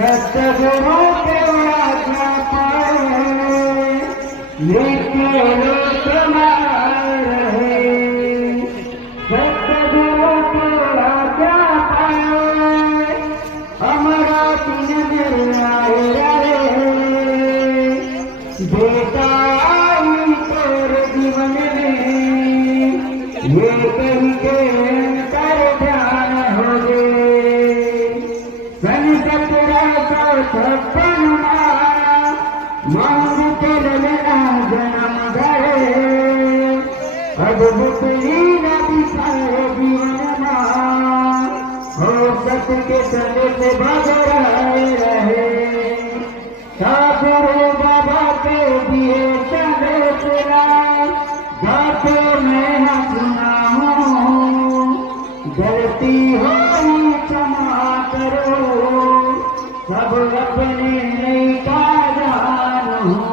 सतगुरु के आज्ञा पाए नित्य लोक रहे। सतगुरु के आज्ञा पाए हमारा दिन आए रहे। बेटा आई तेरे जीवन में ये कहीं के कर ध्यान हो गए। संकट छप्पन मांग के ललना जन्म गए। अद्भुत लीला दिखाए जीवन हो सत्य के तले से भगवाए रहे। ठाकुर बाबा के दिए चले तेरा गाते मैं सुना हूँ। गलती हो क्षमा करो सब अपने नहीं का जान हूँ।